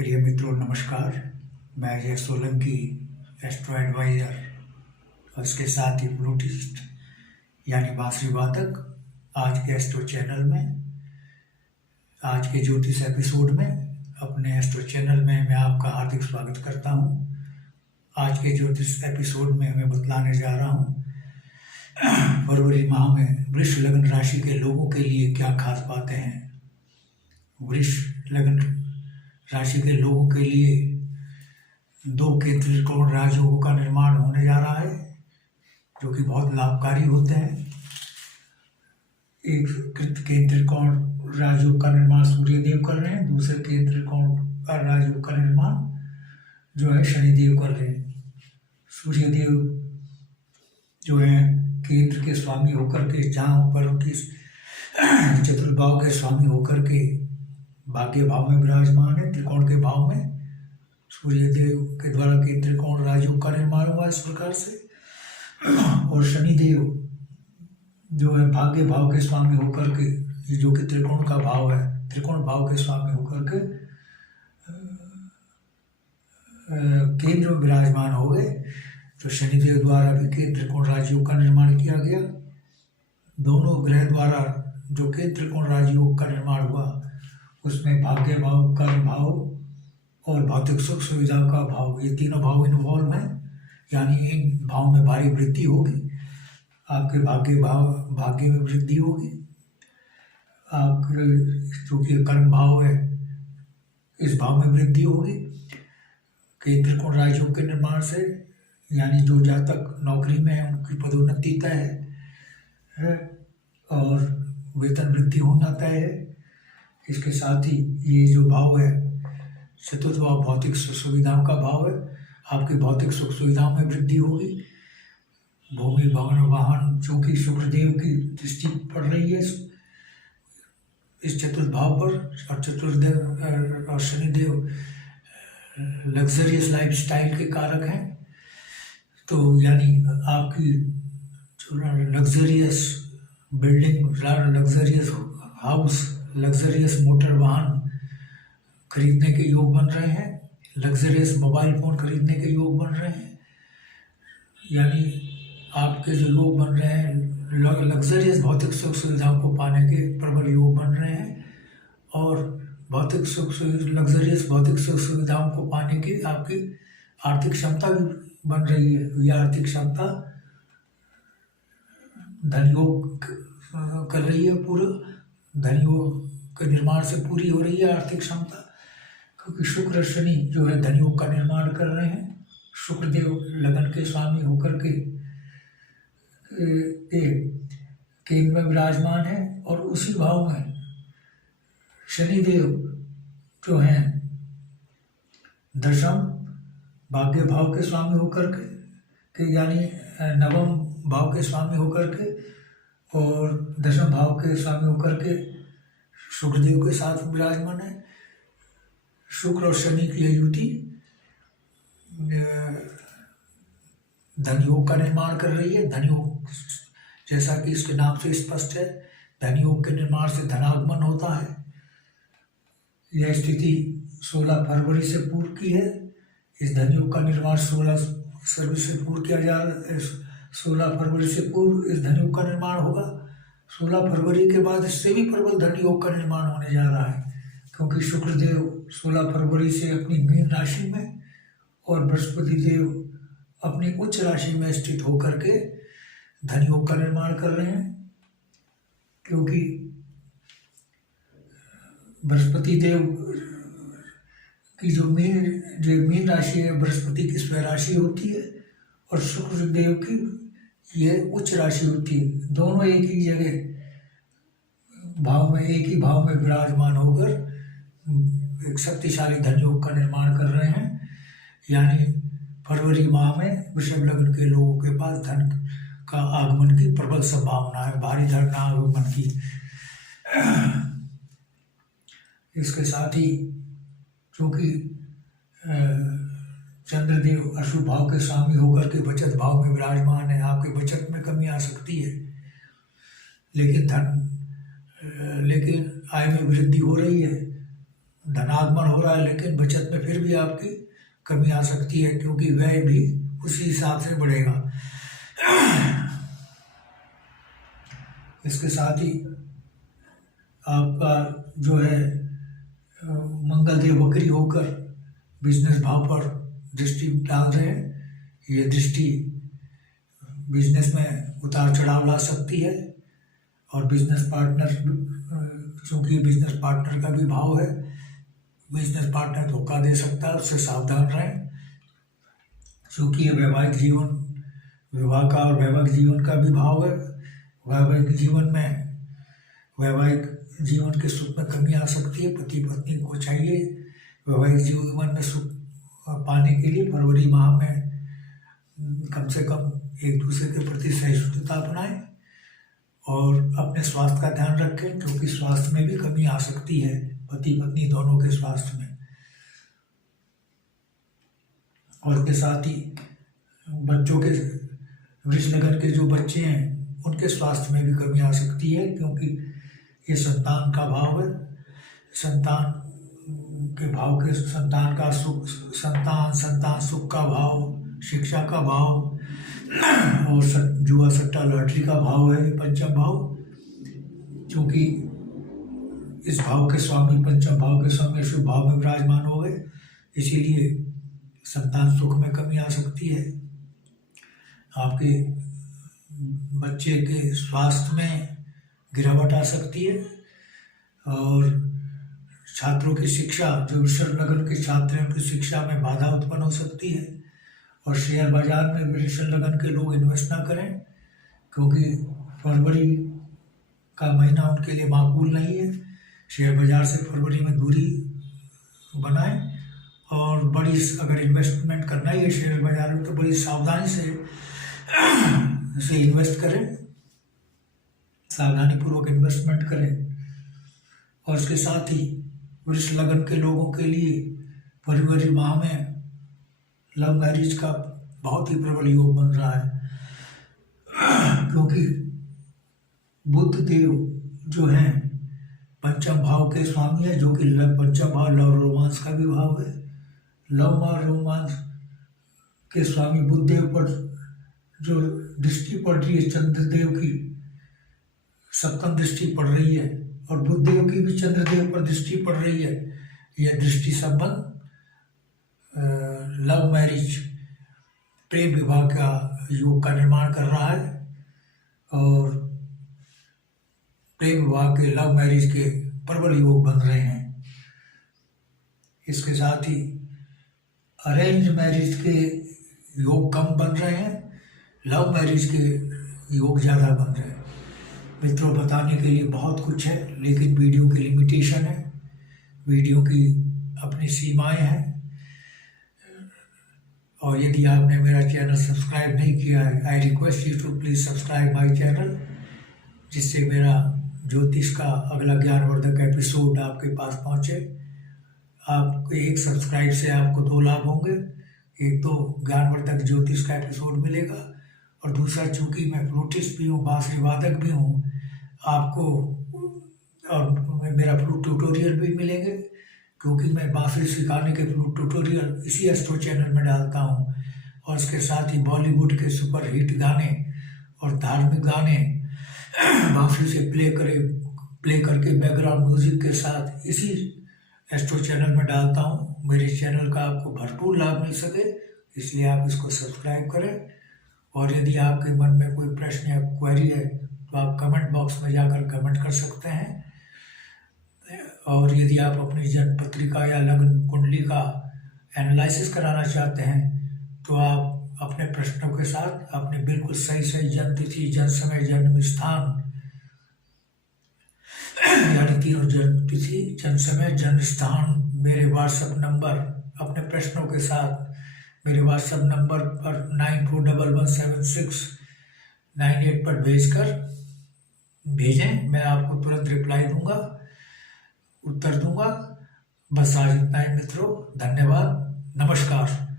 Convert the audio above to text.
प्रिय मित्रों नमस्कार। मैं अजय सोलंकी, एस्ट्रो एडवाइज़र और इसके साथ ही फ्लूटिस्ट यानी बांसुरी वादक आज के एस्ट्रो चैनल में, आज के ज्योतिष एपिसोड में, अपने एस्ट्रो चैनल में मैं आपका हार्दिक स्वागत करता हूं। आज के ज्योतिष एपिसोड में मैं बतलाने जा रहा हूं फरवरी माह में वृष लग्न राशि के लोगों के लिए क्या खास बातें हैं। वृष लग्न राशि के लोगों के लिए दो केंद्र त्रिकोण राजयोगों का निर्माण होने जा रहा है, जो कि बहुत लाभकारी होते हैं। एक केंद्र त्रिकोण राजयोग का निर्माण सूर्यदेव कर रहे हैं, दूसरे केंद्र त्रिकोण राजयोग का निर्माण जो है शनिदेव कर रहे हैं। सूर्यदेव जो है केंद्र के स्वामी होकर के, जहाँ पर उनकी चतुर्भाव के स्वामी होकर के भाग्य भाव में विराजमान है। त्रिकोण के भाव में सूर्यदेव के द्वारा केंद्र त्रिकोण राजयोग का निर्माण हुआ इस प्रकार से। और शनिदेव जो है भाग्य भाव के स्वामी होकर के, जो कि त्रिकोण का भाव है, त्रिकोण भाव के स्वामी होकर के केंद्र में विराजमान हो गए। तो शनिदेव द्वारा भी केंद्र त्रिकोण राजयोग का निर्माण किया गया। दोनों ग्रह द्वारा जो केंद्र त्रिकोण राजयोग का निर्माण हुआ उसमें भाग्य भाव, कर्म भाव और भौतिक सुख सुविधाओं का भाव, ये तीनों भाव इन्वॉल्व हैं। यानी इन भाव में भारी वृद्धि होगी, आपके भाग्य में वृद्धि होगी। आपके जो कि कर्म भाव है इस भाव में वृद्धि होगी केंद्र त्रिकोण राजयोग के निर्माण से। यानी जो जातक नौकरी में है उनकी पदोन्नति तय है और वेतन वृद्धि होना तय है। इसके साथ ही ये जो भाव है चतुर्थ भाव भौतिक सुख सुविधाओं का भाव है। आपकी भौतिक सुख सुविधाओं में वृद्धि होगी। भूमि भवन वाहन, चूंकि शुक्रदेव की दृष्टि पड़ रही है इस चतुर्थ भाव पर, और चतुर्देव और शनिदेव लग्जरियस लाइफ स्टाइल के कारक हैं। तो यानी आपकी जो luxurious building, luxurious house, luxurious motor वाहन खरीदने के योग बन रहे हैं, लग्जरियस मोबाइल फ़ोन खरीदने के योग बन रहे हैं। यानी आपके जो योग बन रहे हैं लग्जरियस भौतिक सुख सुविधाओं को पाने के प्रबल योग बन रहे हैं। और भौतिक सुख लग्जरियस भौतिक सुख सुविधाओं को पाने की आपकी आर्थिक क्षमता भी बन रही है। यह आर्थिक क्षमता धनयोग कर रही है, पूरा धनयोग के निर्माण से पूरी हो रही है आर्थिक क्षमता, क्योंकि शुक्र शनि जो है धनयोग का निर्माण कर रहे हैं। शुक्रदेव लगन के स्वामी होकर के केंद्र में विराजमान है और उसी भाव में शनिदेव जो हैं दशम भाग्य भाव के स्वामी होकर के यानी नवम भाव के स्वामी होकर के और दशम भाव के स्वामी होकर के शुक्रदेव के साथ विराजमान है। शुक्र और शनि की युति धनयोग का निर्माण कर रही है। धनयोग जैसा कि इसके नाम से स्पष्ट है, धनयोग के निर्माण से धनागमन होता है। यह स्थिति 16 फरवरी से पूर्व की है। इस धनयोग का निर्माण 16 फरवरी से पूर्व किया जा रहा है। 16 फरवरी से पूर्व इस धनयोग का निर्माण होगा। 16 फरवरी के बाद इससे भी प्रबल धनयोग का निर्माण होने जा रहा है, क्योंकि शुक्रदेव 16 फरवरी से अपनी मीन राशि में और बृहस्पति देव अपनी उच्च राशि में स्थित होकर के धनयोग का निर्माण कर रहे हैं। क्योंकि बृहस्पति देव की जो मीन राशि है बृहस्पति की स्वय राशि होती है और शुक्रदेव की यह उच्च राशि होती है। दोनों एक ही जगह भाव में, एक ही भाव में विराजमान होकर एक शक्तिशाली धनयोग का निर्माण कर रहे हैं। यानी फरवरी माह में वृषभ लग्न के लोगों के पास धन का आगमन की प्रबल संभावना है, भारी धन आगमन की। इसके साथ ही क्योंकि चंद्रदेव अशुभ भाव के स्वामी होकर के बचत भाव में विराजमान है, आपकी बचत में कमी आ सकती है, लेकिन आय में वृद्धि हो रही है। धनागमन हो रहा है, लेकिन बचत में फिर भी आपकी कमी आ सकती है, क्योंकि व्यय भी उसी हिसाब से बढ़ेगा। इसके साथ ही आपका जो है मंगलदेव वक्री होकर बिजनेस भाव पर दृष्टि डाल रहे हैं। ये दृष्टि बिजनेस में उतार चढ़ाव ला सकती है, और बिजनेस पार्टनर, चूँकि बिजनेस पार्टनर का भी भाव है, बिजनेस पार्टनर धोखा दे सकता है, उससे सावधान रहें। चूँकि ये वैवाहिक जीवन, विवाह का और वैवाहिक जीवन का भी भाव है। वैवाहिक जीवन के सुख में कमी आ सकती है। पति पत्नी को चाहिए वैवाहिक जीवन में सुख पाने के लिए फरवरी माह में कम से कम एक दूसरे के प्रति सहिष्णुता अपनाएं, और अपने स्वास्थ्य का ध्यान रखें, क्योंकि स्वास्थ्य में भी कमी आ सकती है, पति पत्नी दोनों के स्वास्थ्य में। और इसके साथ ही बच्चों के, वृष लगन के जो बच्चे हैं उनके स्वास्थ्य में भी कमी आ सकती है, क्योंकि ये संतान का भाव है। संतान के भाव के संतान का सुख, संतान सुख का भाव, शिक्षा का भाव, और जुआ सट्टा लॉटरी का भाव है ये पंचम भाव। क्योंकि इस भाव के स्वामी, पंचम भाव के स्वामी शुभ भाव में विराजमान हो गए, इसीलिए संतान सुख में कमी आ सकती है। आपके बच्चे के स्वास्थ्य में गिरावट आ सकती है, और छात्रों की शिक्षा, जो वृषभ लगन के छात्र हैं उनकी शिक्षा में बाधा उत्पन्न हो सकती है। और शेयर बाजार में वृषभ लगन के लोग इन्वेस्ट ना करें, क्योंकि फरवरी का महीना उनके लिए माकूल नहीं है। शेयर बाजार से फरवरी में दूरी बनाएं, और बड़ी, अगर इन्वेस्टमेंट करना ही है शेयर बाजार में, तो बड़ी सावधानी से इन्वेस्ट करें, सावधानीपूर्वक इन्वेस्टमेंट करें। और इसके साथ ही वृष लगन के लोगों के लिए फरवरी माह में लव मैरिज का बहुत ही प्रबल योग बन रहा है, क्योंकि बुध देव जो हैं पंचम भाव के स्वामी है, जो कि पंचम भाव लव रोमांस का भी भाव है। लव और रोमांस के स्वामी बुध देव पर जो दृष्टि पड़ रही है, चंद्रदेव की सप्तम दृष्टि पड़ रही है, और बुध देव की भी चंद्रदेव पर दृष्टि पड़ रही है। यह दृष्टि संबंध लव मैरिज, प्रेम विवाह का योग का निर्माण कर रहा है, और प्रेम विवाह के, लव मैरिज के प्रबल योग बन रहे हैं। इसके साथ ही अरेंज मैरिज के योग कम बन रहे हैं, लव मैरिज के योग ज़्यादा बन रहे हैं। मित्रों, बताने के लिए बहुत कुछ है, लेकिन वीडियो की लिमिटेशन है, वीडियो की अपनी सीमाएं हैं। और यदि आपने मेरा चैनल सब्सक्राइब नहीं किया है, I request you to please subscribe my channel, जिससे मेरा ज्योतिष का अगला ज्ञानवर्धक एपिसोड आपके पास पहुंचे। आपको एक सब्सक्राइब से आपको 2 लाभ होंगे। एक तो ज्ञानवर्धक ज्योतिष का एपिसोड मिलेगा, और दूसरा, चूँकि मैं फ्लूटिस्ट भी हूँ, बांसुरी वादक भी हूँ, आपको और मेरा फ्लूट ट्यूटोरियल भी मिलेंगे, क्योंकि मैं बांसुरी सिखाने के फ्लूट ट्यूटोरियल इसी एस्ट्रो चैनल में डालता हूँ। और इसके साथ ही बॉलीवुड के सुपर हिट गाने और धार्मिक गाने बांसुरी से प्ले करके बैकग्राउंड म्यूजिक के साथ इसी एस्ट्रो चैनल में डालता हूँ। मेरे चैनल का आपको भरपूर लाभ मिल सके, इसलिए आप इसको सब्सक्राइब करें। और यदि आपके मन में कोई प्रश्न या क्वेरी है, तो आप कमेंट बॉक्स में जाकर कमेंट कर सकते हैं। और यदि आप अपनी जन्म पत्रिका या लग्न कुंडली का एनालिसिस कराना चाहते हैं, तो आप अपने प्रश्नों के साथ अपने बिल्कुल सही जन्म तिथि, जन्म समय, जन्म स्थान, यानी तीनों जन्म तिथि, जन्म समय, जन्म स्थान, मेरे व्हाट्सएप नंबर, अपने प्रश्नों के साथ मेरे व्हाट्सएप नंबर पर 94117698 पर भेजें। मैं आपको तुरंत रिप्लाई दूंगा, उत्तर दूंगा। बस आज इतना ही मित्रों, धन्यवाद, नमस्कार।